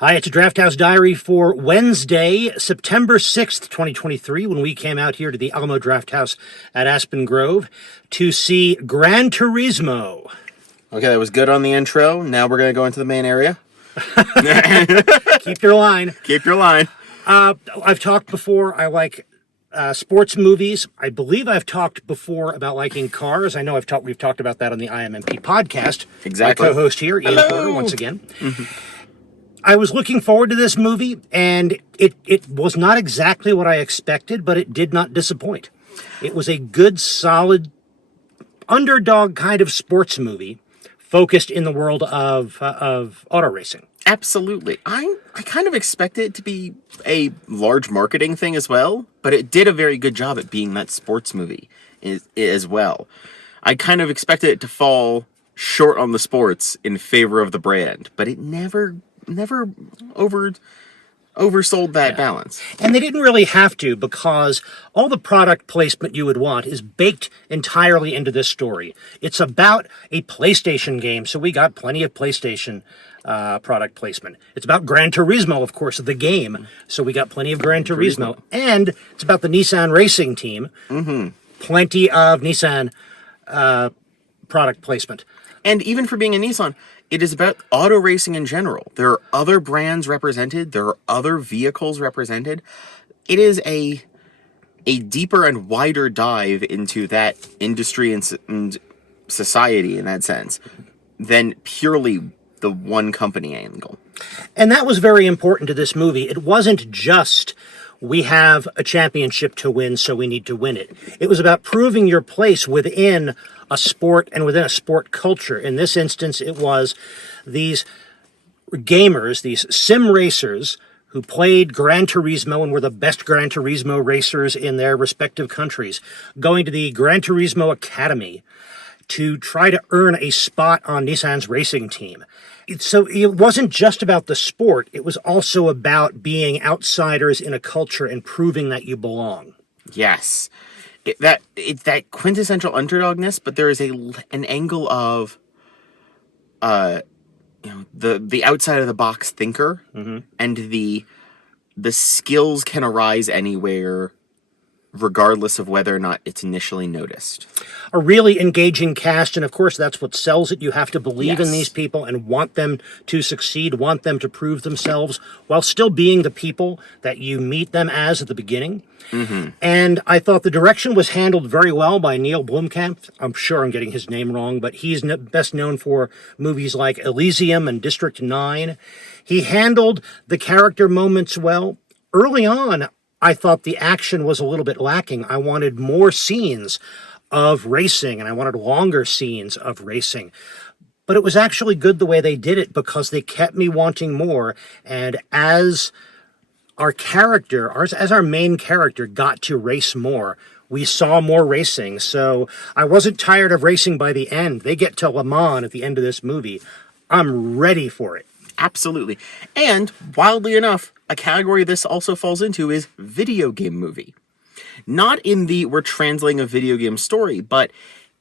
Hi, it's a Drafthouse Diary for Wednesday, September 6th, 2023, when we came out here to the Alamo Drafthouse at Aspen Grove to see GRAN TURISMO. Okay, that was good on the intro. Now we're going to go into the main area. Keep your line. Keep your line. I've talked before, I like sports movies. I believe I've talked before about liking cars. I know we've talked about that on the IMMP podcast. Exactly. My co-host here, Ian Porter, once again. Mm-hmm. I was looking forward to this movie, and it was not exactly what I expected, but it did not disappoint. It was a good, solid, underdog kind of sports movie focused in the world of auto racing. Absolutely. I kind of expected it to be a large marketing thing as well, but it did a very good job at being that sports movie as well. I kind of expected it to fall short on the sports in favor of the brand, but it never oversold that balance. And they didn't really have to, because all the product placement you would want is baked entirely into this story. It's about a PlayStation game, so we got plenty of PlayStation product placement. It's about Gran Turismo, of course, the game, so we got plenty of Gran Turismo. And it's about the Nissan racing team. Mm-hmm. Plenty of Nissan product placement. And even for being a Nissan, it is about auto racing in general. There are other brands represented. There are other vehicles represented. It is a deeper and wider dive into that industry and society in that sense than purely the one company angle. And that was very important to this movie. It wasn't just, we have a championship to win, so we need to win it. It was about proving your place within a sport and within a sport culture. In this instance, it was these gamers, these sim racers who played Gran Turismo and were the best Gran Turismo racers in their respective countries, going to the Gran Turismo Academy to try to earn a spot on Nissan's racing team. So it wasn't just about the sport, it was also about being outsiders in a culture and proving that you belong. Yes. It's that quintessential underdogness, but there is an angle of the outside of the box thinker, mm-hmm. and the skills can arise anywhere, regardless of whether or not it's initially noticed. A really engaging cast, and of course that's what sells it. You have to believe in these people and want them to succeed, want them to prove themselves, while still being the people that you meet them as at the beginning. Mm-hmm. And I thought the direction was handled very well by Neil Blomkamp. I'm sure I'm getting his name wrong, but he's best known for movies like Elysium and District 9. He handled the character moments well. Early on, I thought the action was a little bit lacking. I wanted more scenes of racing, and I wanted longer scenes of racing. But it was actually good the way they did it, because they kept me wanting more. And as our main character got to race more, we saw more racing. So I wasn't tired of racing by the end. They get to Le Mans at the end of this movie. I'm ready for it. Absolutely. And wildly enough, a category this also falls into is video game movie. Not in the we're translating a video game story, but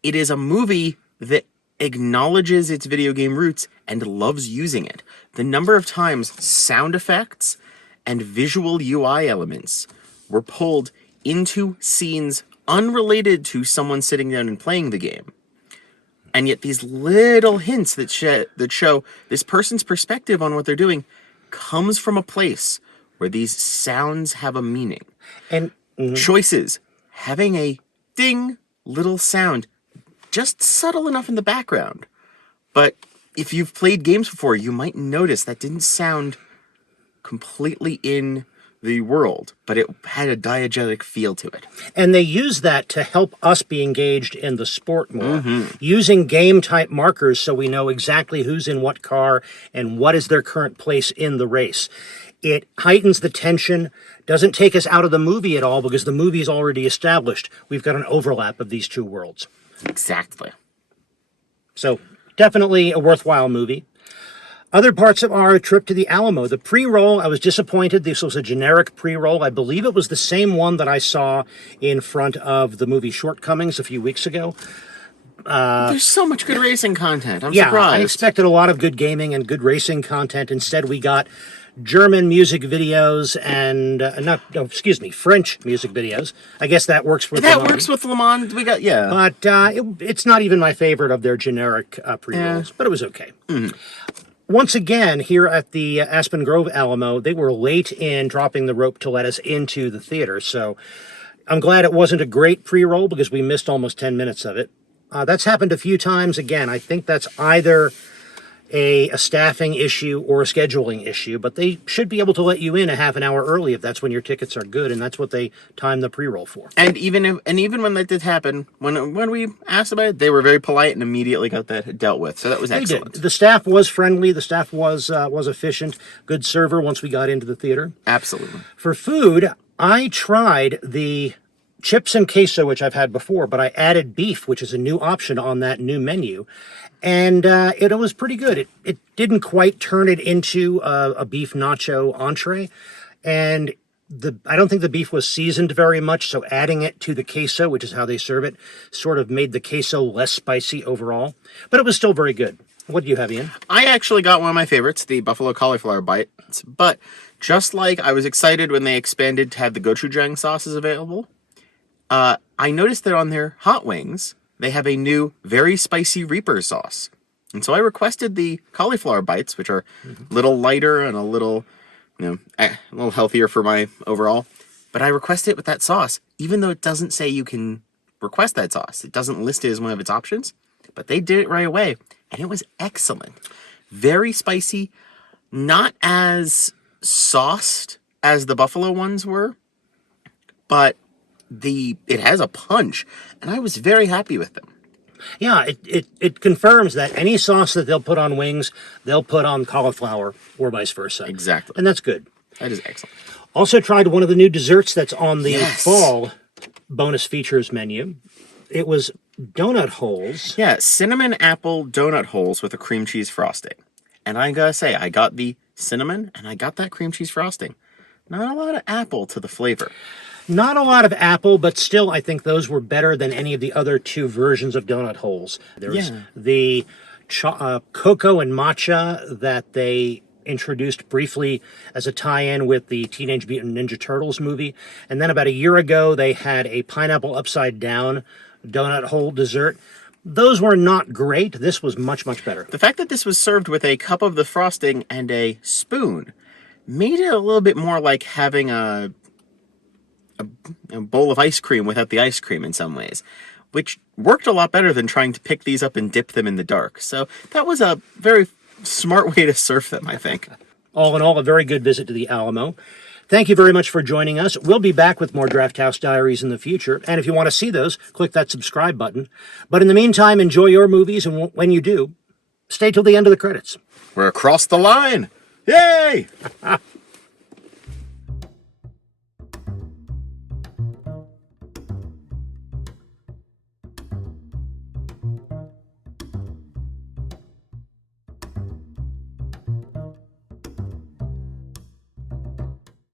it is a movie that acknowledges its video game roots and loves using it. The number of times sound effects and visual UI elements were pulled into scenes unrelated to someone sitting down and playing the game. And yet these little hints that show this person's perspective on what they're doing comes from a place where these sounds have a meaning. And choices, having a ding little sound, just subtle enough in the background. But if you've played games before, you might notice that didn't sound completely in the world, but it had a diegetic feel to it. And they use that to help us be engaged in the sport more, using game-type markers so we know exactly who's in what car and what is their current place in the race. It heightens the tension, doesn't take us out of the movie at all, because the movie is already established. We've got an overlap of these two worlds. Exactly. So, definitely a worthwhile movie. Other parts of our trip to the Alamo. The pre-roll, I was disappointed. This was a generic pre-roll. I believe it was the same one that I saw in front of the movie Shortcomings a few weeks ago. There's so much good racing content. I'm surprised. surprised. I expected a lot of good gaming and good racing content. Instead, we got German music videos and French music videos. I guess that works with That Le Mans. works with Le Mans. We got, yeah. But it's not even my favorite of their generic pre-rolls, but it was okay. Once again, here at the Aspen Grove Alamo, they were late in dropping the rope to let us into the theater, so I'm glad it wasn't a great pre-roll because we missed almost 10 minutes of it. That's happened a few times. Again, I think that's either a staffing issue or a scheduling issue, but they should be able to let you in a half an hour early if that's when your tickets are good, and that's what they time the pre-roll for. And even when that did happen, when we asked about it, they were very polite and immediately got that dealt with. So that was excellent. They did. The staff was friendly. The staff was efficient. Good server once we got into the theater. Absolutely. For food, I tried the chips and queso, which I've had before, but I added beef, which is a new option on that new menu. And it was pretty good. It didn't quite turn it into a beef nacho entree. And I don't think the beef was seasoned very much, so adding it to the queso, which is how they serve it, sort of made the queso less spicy overall. But it was still very good. What do you have, Ian? I actually got one of my favorites, the buffalo cauliflower bites. But just like I was excited when they expanded to have the gochujang sauces available, I noticed that on their hot wings, they have a new, very spicy Reaper sauce. And so I requested the cauliflower bites, which are a little lighter and a little healthier for my overall. But I requested it with that sauce, even though it doesn't say you can request that sauce. It doesn't list it as one of its options. But they did it right away, and it was excellent. Very spicy, not as sauced as the buffalo ones were, but it has a punch, and I was very happy with them. Yeah, it confirms that any sauce that they'll put on wings, they'll put on cauliflower or vice versa. Exactly. And that's good. That is excellent. Also tried one of the new desserts that's on the Yes. fall bonus features menu. It was donut holes. Yeah, cinnamon apple donut holes with a cream cheese frosting. And I gotta say, I got the cinnamon and I got that cream cheese frosting. Not a lot of apple to the flavor. Not a lot of apple, but still I think those were better than any of the other two versions of donut holes. There's the cocoa and matcha that they introduced briefly as a tie-in with the Teenage Mutant Ninja Turtles movie. And then about a year ago, they had a pineapple upside down donut hole dessert. Those were not great. This was much, much better. The fact that this was served with a cup of the frosting and a spoon made it a little bit more like having a bowl of ice cream without the ice cream in some ways, which worked a lot better than trying to pick these up and dip them in the dark. So that was a very smart way to surf them, I think. All in all, a very good visit to the Alamo. Thank you very much for joining us. We'll be back with more Drafthouse Diaries in the future. And if you want to see those, click that subscribe button. But in the meantime, enjoy your movies. And when you do, stay till the end of the credits. We're across the line. Yay!